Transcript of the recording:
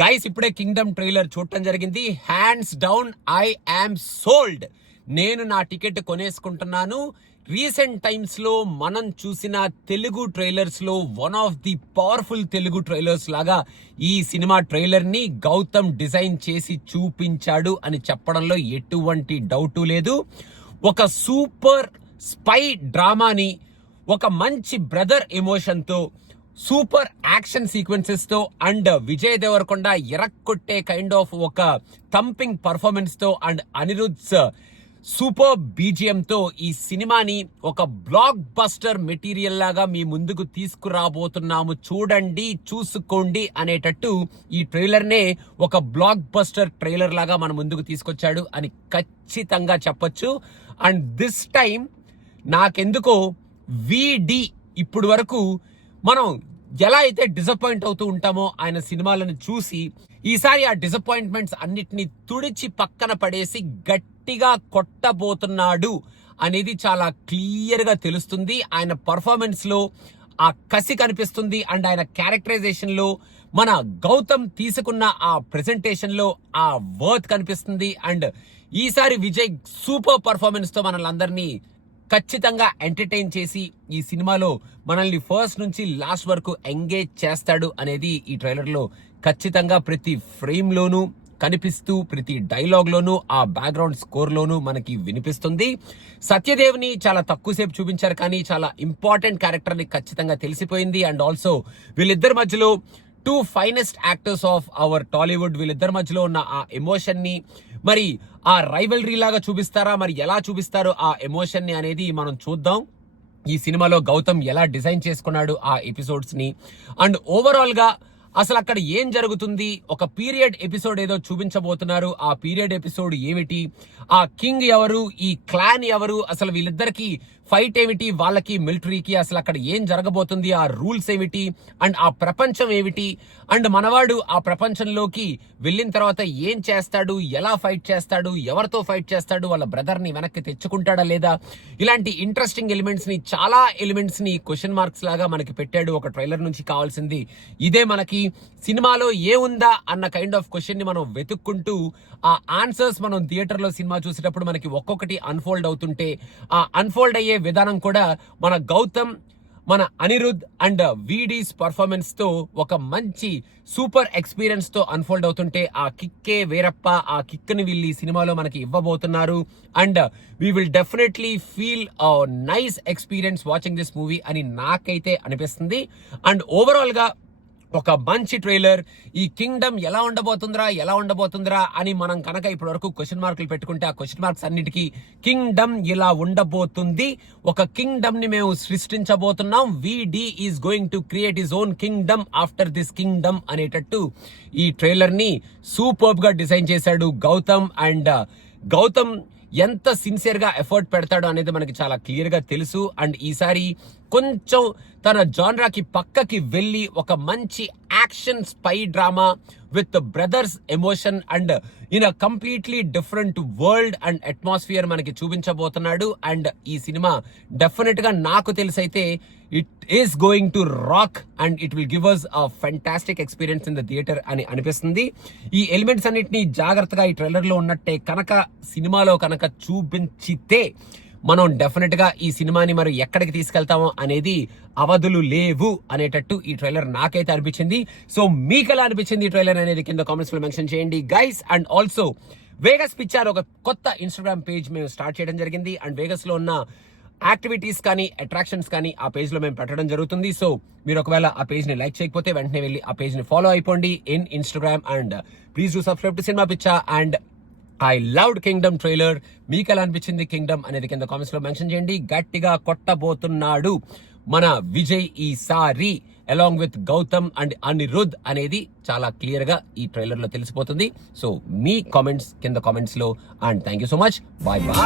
Guys ఇప్పుడే Kingdom trailer చూడటం జరిగింది. Hands down I am sold. నేను నా టికెట్ కొనేసుకుంటున్నాను. రీసెంట్ టైమ్స్ లో మనం చూసిన తెలుగు ట్రైలర్స్ లో one of the powerful Telugu trailers లాగా ఈ సినిమా ట్రైలర్ ని గౌతమ్ డిజైన్ చేసి చూపించాడు అని చెప్పడంలో ఎటువంటి డౌటు లేదు. ఒక సూపర్ స్పై డ్రామాని ఒక మంచి బ్రదర్ ఎమోషన్ తో, సూపర్ యాక్షన్ సీక్వెన్సెస్ తో అండ్ విజయ్ దేవరకొండ ఎరక్కొట్టే కైండ్ ఆఫ్ ఒక థంపింగ్ పర్ఫార్మెన్స్ తో అండ్ అనిరుద్ధ్ సూపర్ బీజిఎం తో ఈ సినిమాని ఒక బ్లాక్ బస్టర్ మెటీరియల్ లాగా మీ ముందుకు తీసుకురాబోతున్నాము. చూడండి, చూసుకోండి అనేటట్టు ఈ ట్రైలర్ నే ఒక బ్లాక్ బస్టర్ ట్రైలర్ లాగా మన ముందుకు తీసుకొచ్చాడు అని ఖచ్చితంగా చెప్పొచ్చు. అండ్ దిస్ టైం నాకెందుకో విడి ఇప్పుడు వరకు మనం ఎలా అయితే డిసప్పాయింట్ అవుతూ ఉంటామో ఆయన సినిమాలను చూసి, ఈసారి ఆ డిసప్పాయింట్మెంట్స్ అన్నిటినీ తుడిచి పక్కన పడేసి గట్టిగా కొట్టబోతున్నాడు అనేది చాలా క్లియర్ గా తెలుస్తుంది. ఆయన పర్ఫార్మెన్స్ లో ఆ కసి కనిపిస్తుంది అండ్ ఆయన క్యారెక్టరైజేషన్ లో మన గౌతమ్ తీసుకున్న ఆ ప్రెజెంటేషన్ లో ఆ వర్త్ కనిపిస్తుంది. అండ్ ఈసారి విజయ్ సూపర్ పర్ఫార్మెన్స్ తో మనల్ని అందరినీ ఖచ్చితంగా ఎంటర్టైన్ చేసి ఈ సినిమాలో మనల్ని ఫస్ట్ నుంచి లాస్ట్ వరకు ఎంగేజ్ చేస్తాడు అనేది ఈ ట్రైలర్ లో ఖచ్చితంగా ప్రతి ఫ్రేమ్ లోనూ కనిపిస్తూ, ప్రతి డైలాగ్ లోనూ, ఆ బ్యాక్గ్రౌండ్ స్కోర్ లోనూ మనకి వినిపిస్తుంది. సత్యదేవ్ని చాలా తక్కువసేపు చూపించారు కానీ చాలా ఇంపార్టెంట్ క్యారెక్టర్ ని ఖచ్చితంగా తెలిసిపోయింది. అండ్ ఆల్సో వీళ్ళిద్దరి మధ్యలో two finest actors of our Tollywood, వీళ్ళిద్దరి మధ్యలో ఉన్న ఆ ఎమోషన్ ని మరి ఆ రైవల్రీ లాగా చూపిస్తారా, మరి ఎలా చూపిస్తారో ఆ ఎమోషన్ ని అనేది మనం చూద్దాం. ఈ సినిమాలో గౌతమ్ ఎలా డిజైన్ చేసుకున్నాడు ఆ ఎపిసోడ్స్ ని అండ్ ఓవరాల్ గా అసలు అక్కడ ఏం జరుగుతుంది, ఒక పీరియడ్ ఎపిసోడ్ ఏదో చూపించబోతున్నారు. ఆ పీరియడ్ ఎపిసోడ్ ఏమిటి, ఆ కింగ్ ఎవరు, ఈ క్లాన్ ఎవరు, అసలు వీళ్ళిద్దరికి ఫైట్ ఏమిటి, వాళ్ళకి మిలిటరీకి అసలు అక్కడ ఏం జరగబోతుంది, ఆ రూల్స్ ఏమిటి అండ్ ఆ ప్రపంచం ఏమిటి అండ్ మనవాడు ఆ ప్రపంచంలోకి వెళ్ళిన తర్వాత ఏం చేస్తాడు, ఎలా ఫైట్ చేస్తాడు, ఎవరితో ఫైట్ చేస్తాడు, వాళ్ళ బ్రదర్ ని వెనక్కి తెచ్చుకుంటాడా లేదా, ఇలాంటి ఇంట్రెస్టింగ్ ఎలిమెంట్స్ ని, చాలా ఎలిమెంట్స్ ని క్వశ్చన్ మార్క్స్ లాగా మనకి పెట్టాడు. ఒక ట్రైలర్ నుంచి కావాల్సింది ఇదే. మనకి సినిమాలో ఏముందా అన్న కైండ్ ఆఫ్ క్వశ్చన్ ని మనం వెతుక్కుంటూ ఆ ఆన్సర్స్ మనం థియేటర్ లో సినిమా చూసేటప్పుడు మనకి ఒక్కొక్కటి అన్ఫోల్డ్ అవుతుంటే, ఆ అన్ఫోల్డ్ అయ్యే విధానం కూడా మన గౌతమ్, మన అనిరుద్ధ్ అండ్ విడీస్ పర్ఫార్మెన్స్ తో ఒక మంచి సూపర్ ఎక్స్పీరియన్స్ తో అన్ఫోల్డ్ అవుతుంటే, ఆ కిక్కే వేరప్ప, ఆ కిక్ ని వీళ్ళు ఈ సినిమాలో మనకి ఇవ్వబోతున్నారు. And we will definitely feel nice experience watching this movie అని నాకైతే అనిపిస్తుంది. అండ్ ఓవరాల్ గా ఒక మంచి ట్రైలర్. ఈ కింగ్డమ్ ఎలా ఉండబోతుందిరా అని మనం కనుక ఇప్పటి వరకు క్వశ్చన్ మార్కులు పెట్టుకుంటే, ఆ క్వశ్చన్ మార్క్స్ అన్నిటికీ కింగ్డమ్ ఇలా ఉండబోతుంది. ఒక కింగ్డమ్ ని మేము సృష్టించబోతున్నాం. VD is going to create his own kingdom after this kingdom అనేటట్టు ఈ ట్రైలర్ ని సూపర్బ్ గా డిజైన్ చేశాడు గౌతమ్. అండ్ గౌతమ్ ఎంత సిన్సియర్ గా ఎఫర్ట్ పెడతాడో అనేది మనకి చాలా క్లియర్ గా తెలుసు. అండ్ ఈసారి కొంచెం తన జాన్రాకి పక్కకి వెళ్ళి ఒక మంచి action spy drama with brothers emotion and in a completely different world and atmosphere మనకి చూపించబోతున్నాడు. అండ్ ఈ సినిమా డెఫినెట్ గా నాకు తెలిసైతే it is going to rock and it will give us a fantastic experience in the theatre అని అనిపిస్తుంది. ఈ ఎలిమెంట్స్ అన్నిటిని జాగ్రత్తగా ఈ ట్రైలర్ లో ఉన్నట్టే కనుక సినిమాలో కనుక చూపించితే మనం డెఫినెట్ గా ఈ సినిమాని మరి ఎక్కడికి తీసుకెళ్తామో అనేది అవధులు లేవు అనేటట్టు ఈ ట్రైలర్ నాకైతే అనిపించింది. సో మీకు ఎలా అనిపించింది ఈ ట్రైలర్ అనేది కింద కామెంట్స్ లో మెన్షన్ చేయండి guys. And also Vegas picture ఒక కొత్త ఇన్స్టాగ్రామ్ పేజ్ మేము స్టార్ట్ చేయడం జరిగింది. అండ్ వేగస్ లో ఉన్న యాక్టివిటీస్ కానీ అట్రాక్షన్స్ కానీ ఆ పేజ్ లో మేము పెట్టడం జరుగుతుంది. సో మీరు ఒకవేళ ఆ పేజ్ ని లైక్ చేయకపోతే వెంటనే వెళ్ళి ఆ పేజ్ ని ఫాలో అయిపోండి in Instagram. And please do subscribe to cinema picture. And I loved Kingdom trailer. మీకు ఎలా అనిపించింది కింగ్డమ్ అనేది కింద కామెంట్స్ లో మెన్షన్ చేయండి. గట్టిగా కొట్టబోతున్నాడు మన విజయ్ ఈసారి along with Gautham and Anirudh అనేది చాలా క్లియర్ గా ఈ ట్రైలర్ లో తెలిసిపోతుంది. సో మీ కామెంట్స్ కింద కామెంట్స్ లో. And thank you so much. Bye bye.